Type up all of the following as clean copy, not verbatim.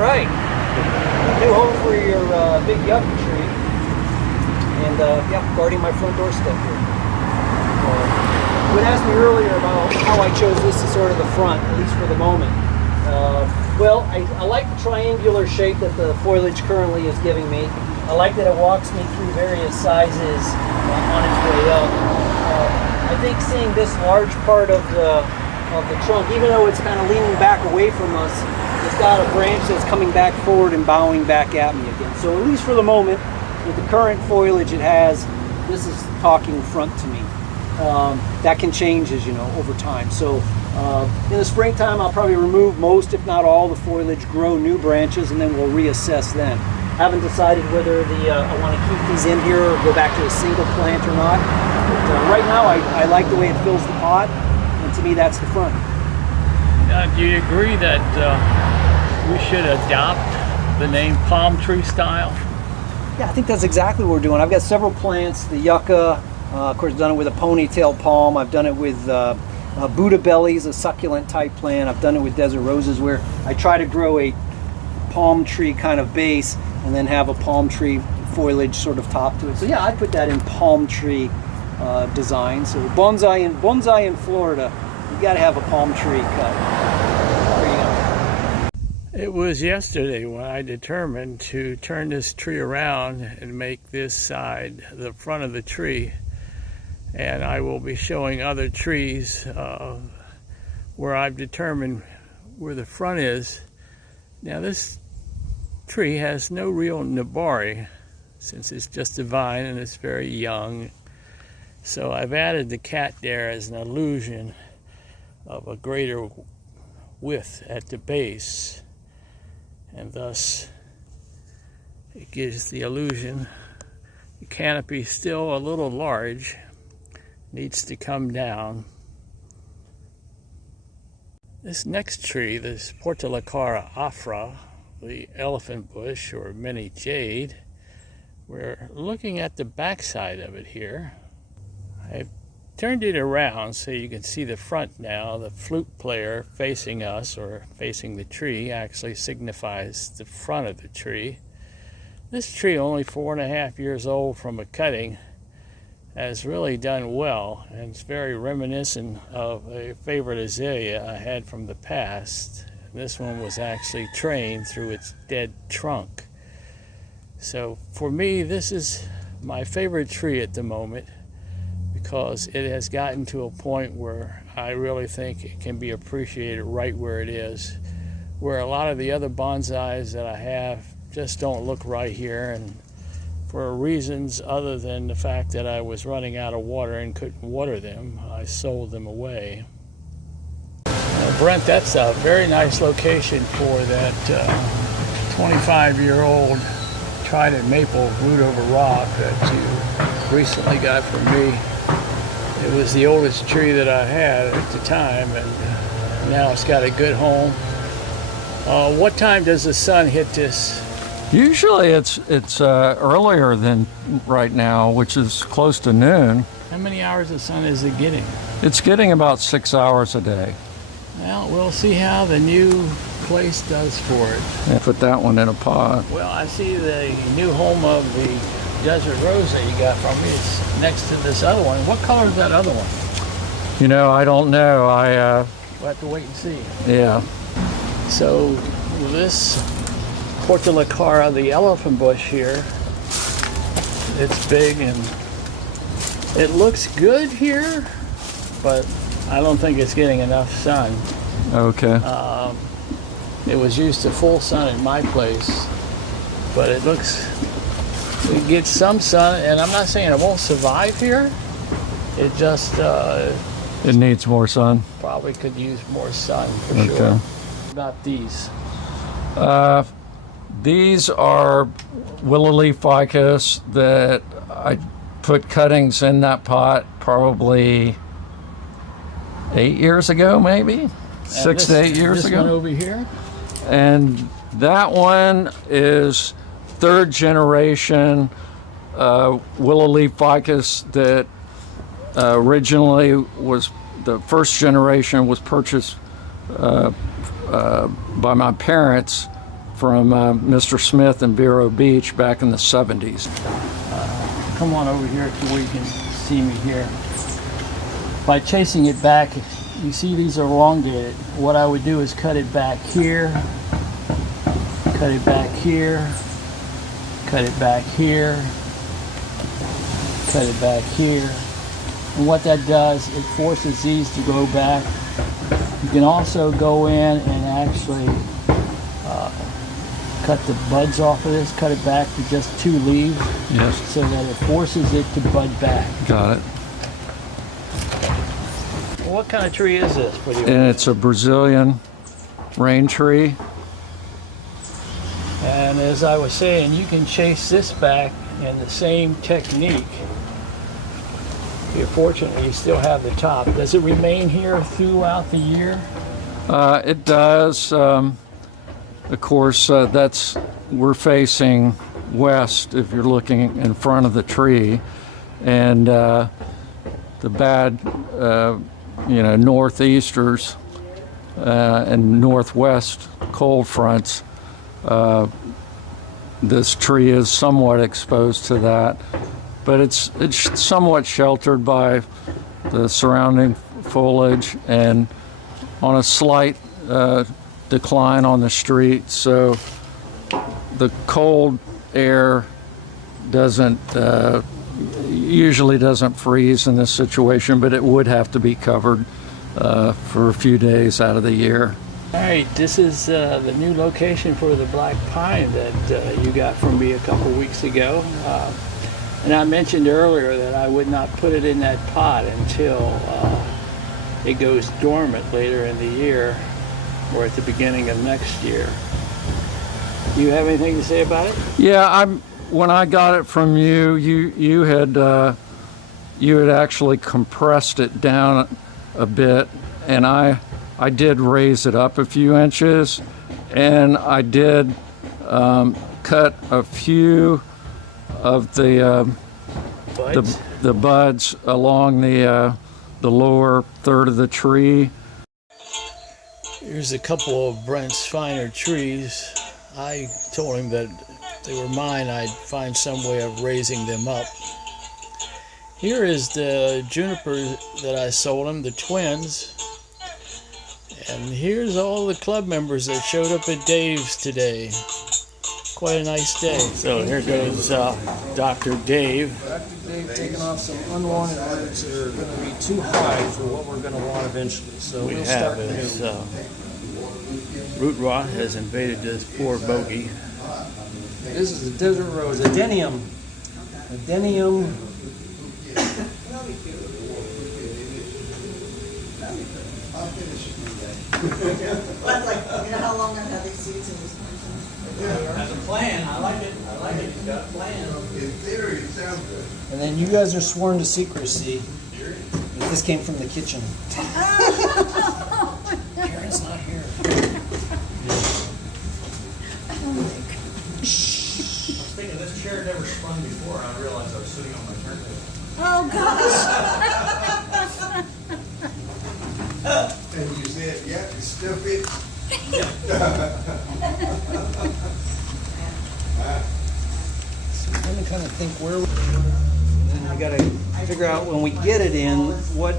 right. New home for your big yucca tree. And yeah, guarding my front doorstep here. You had asked me earlier about how I chose this as sort of the front, at least for the moment. Well, I like the triangular shape that the foliage currently is giving me. I like that it walks me through various sizes on its way up. I think seeing this large part of the trunk, even though it's kind of leaning back away from us, it's got a branch that's coming back forward and bowing back at me again. So at least for the moment, with the current foliage it has, this is talking front to me. That can change, as you know, over time. So in the springtime, I'll probably remove most, if not all, the foliage, grow new branches, and then we'll reassess then. Haven't decided whether I want to keep these in here or go back to a single plant or not. But right now, I like the way it fills the pot, and to me, that's the front. Do you agree that we should adopt the name palm tree style? Yeah, I think that's exactly what we're doing. I've got several plants, the yucca, of course, I've done it with a ponytail palm. I've done it with Buddha bellies, a succulent type plant. I've done it with desert roses, where I try to grow a palm tree kind of base and then have a palm tree foliage sort of top to it. So yeah, I put that in palm tree design. So bonsai in Florida, you got to have a palm tree cut. There you go. It was yesterday when I determined to turn this tree around and make this side the front of the tree. And I will be showing other trees where I've determined where the front is. Now this tree has no real nabari, since it's just a vine and it's very young. So I've added the cat there as an illusion of a greater width at the base. And thus it gives the illusion the canopy is still a little large, needs to come down. This next tree, this Portulacara afra, the elephant bush or mini jade, we're looking at the backside of it here. I've turned it around so you can see the front now. The flute player facing us or facing the tree actually signifies the front of the tree. This tree, only 4.5 years old from a cutting, has really done well, and it's very reminiscent of a favorite azalea I had from the past. This one was actually trained through its dead trunk. So for me, this is my favorite tree at the moment, because it has gotten to a point where I really think it can be appreciated right where it is, where a lot of the other bonsais that I have just don't look right here, and for reasons other than the fact that I was running out of water and couldn't water them, I sold them away. Brent, that's a very nice location for that 25-year-old trident maple root over rock that you recently got from me. It was the oldest tree that I had at the time, and now it's got a good home. What time does the sun hit this? Usually it's earlier than right now, which is close to noon. How many hours of sun is it getting? It's getting about 6 hours a day. Well, we'll see how the new place does for it. And put that one in a pot. Well, I see the new home of the desert rose that you got from me. It's next to this other one. What color is that other one? You know, I don't know. We'll have to wait and see. Yeah. So this Portulacara, the elephant bush here, it's big and it looks good here, but I don't think it's getting enough sun. Okay. It was used to full sun in my place, but it gets some sun, and I'm not saying it won't survive here. It just it needs more sun. Probably could use more sun for okay. sure. What about these? These are willow leaf ficus that I put cuttings in that pot probably 8 years ago, maybe 6 to 8 years ago. This one over here? And that one is third generation willow leaf ficus that originally was, the first generation was purchased by my parents from Mr. Smith in Vero Beach back in the 70s. Come on over here to where you can see me here. By chasing it back, you see these are elongated. What I would do is cut it back here, cut it back here, cut it back here, cut it back here. And what that does, it forces these to go back. You can also go in and actually cut the buds off of this, cut it back to just 2 leaves. Yes. So that it forces it to bud back. Got it. What kind of tree is this? And it's a Brazilian rain tree. And as I was saying, you can chase this back in the same technique. If fortunately you still have the top. Does it remain here throughout the year? It does. Of course, we're facing west if you're looking in front of the tree, and the bad, northeasters and northwest cold fronts. This tree is somewhat exposed to that, but it's somewhat sheltered by the surrounding foliage and on a slight decline on the street, so the cold air usually doesn't freeze in this situation, but it would have to be covered for a few days out of the year. All right, this is the new location for the black pine that you got from me a couple weeks ago. And I mentioned earlier that I would not put it in that pot until it goes dormant later in the year or at the beginning of next year. Do you have anything to say about it? Yeah, when I got it from you, you had actually compressed it down a bit, and I did raise it up a few inches, and I did cut a few of the buds along the lower third of the tree. Here's a couple of Brent's finer trees. I told him that if they were mine, I'd find some way of raising them up. Here is the juniper that I sold him, the twins. And here's all the club members that showed up at Dave's today. Quite a nice day. So here goes Dr. Dave. Dr. Dave taking off some unwanted roots that are going to be too high for what we're going to want eventually. So We we'll have start is new. root rot has invaded this poor bogey. This is a desert rose, adenium. Adenium. That's like, how long I've had these seeds in this plantation? As a plan, I like it. I like it. It's got a plan. In theory, it sounds good. And then you guys are sworn to secrecy. This came from the kitchen. Karen's not here. I was thinking this chair never spun before, and I realized I was sitting on my turntable. Oh, gosh. And you said, yeah, it still fits. So I'm gonna kind of think where and we got to figure out when we get it in what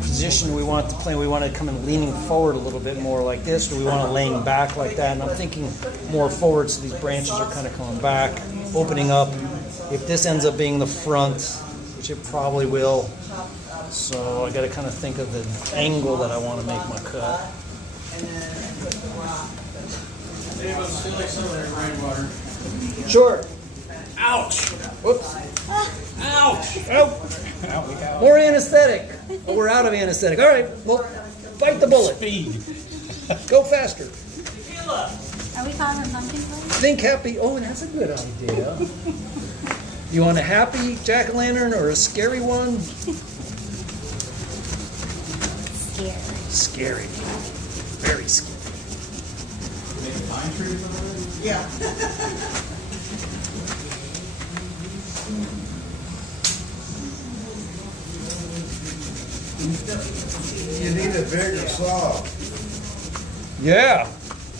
position do we want the plant. We want it coming leaning forward a little bit more like this, or we want it laying back like that. And I'm thinking more forward, so these branches are kind of coming back, opening up. If this ends up being the front, which it probably will, so I got to kind of think of the angle that I want to make my cut. Dave, I'm stealing some of that rainwater. Sure. Ouch! Whoops. Ouch! Oh. More anesthetic. Oh, we're out of anesthetic. All right. Well, bite the bullet. Speed. Go faster. Are we calling pumpkin place? Think happy. Oh, that's a good idea. You want a happy jack-o'-lantern or a scary one? Scary. Scary. Very scary. Yeah. You need a bigger saw. Yeah.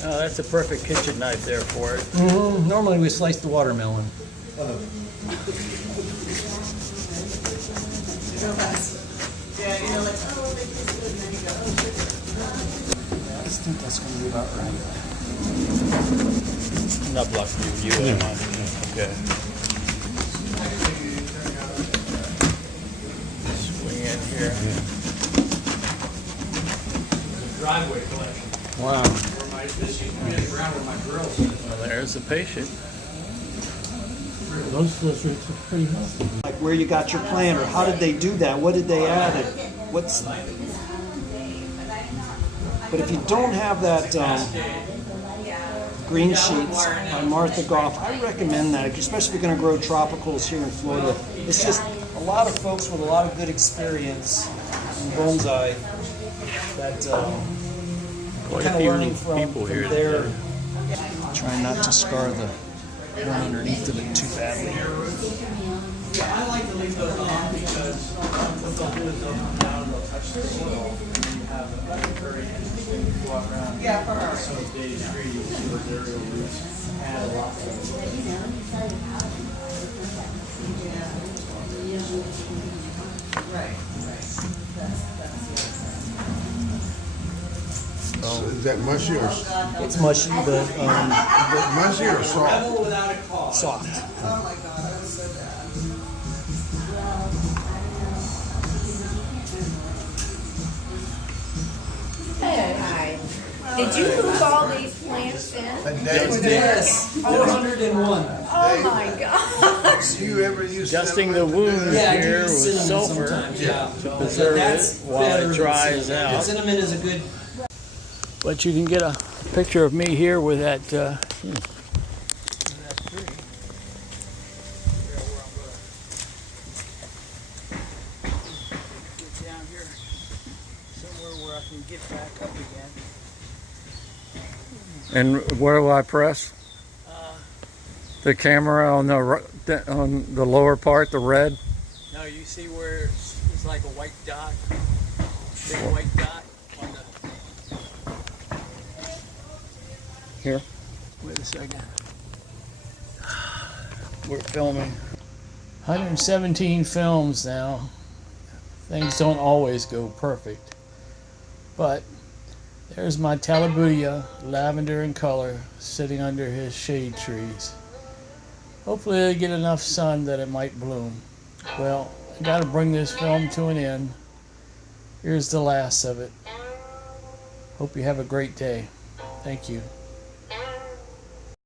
Oh, that's a perfect kitchen knife there for it. Normally we slice the watermelon. Real fast. Yeah, you know, like, oh, they taste good, and then you go, oh, sugar. I just think that's going to be about right. Not blocking you. Okay. Swing in here. Driveway collection. Wow. This used to be the ground where my grill sits. Well, there's the patient. Those are pretty healthy. Like where you got your planter, how did they do that? What did they add? What's? But if you don't have that green sheets by Martha Goff, I recommend that, especially if you're going to grow tropicals here in Florida. It's just a lot of folks with a lot of good experience in bonsai that Quite kind a of few learning from people here their. today. Trying not to scar the one underneath of it too badly. Yeah, I like to leave those on because what they'll do is they'll come down and they'll touch the soil, and then you have a very interesting walk around. Yeah, for her. Some of Dave's tree, you see those aerial roots add a lot to it. Right. So is that mushy or It's mushy, but mushy or soft? Rebel without a cause. soft. Oh my god, that was so bad. Hi. Did you move all these plants in? Yes, 401. Oh my gosh. Do you ever use Adjusting the wound Yeah, I do here use with cinnamon sulfur sometimes, yeah. to preserve That's it while better it than dries cinnamon. out. Cinnamon is a good. But you can get a picture of me here with that. Down here, somewhere where I can get back up again. And where do I press? The camera on the lower part, the red. No, you see where it's like a white dot, big white dot on the. Here. Wait a second. We're filming. 117 films now. Things don't always go perfect. But there's my Talabuya, lavender in color, sitting under his shade trees. Hopefully they get enough sun that it might bloom. Well, I gotta bring this film to an end. Here's the last of it. Hope you have a great day. Thank you.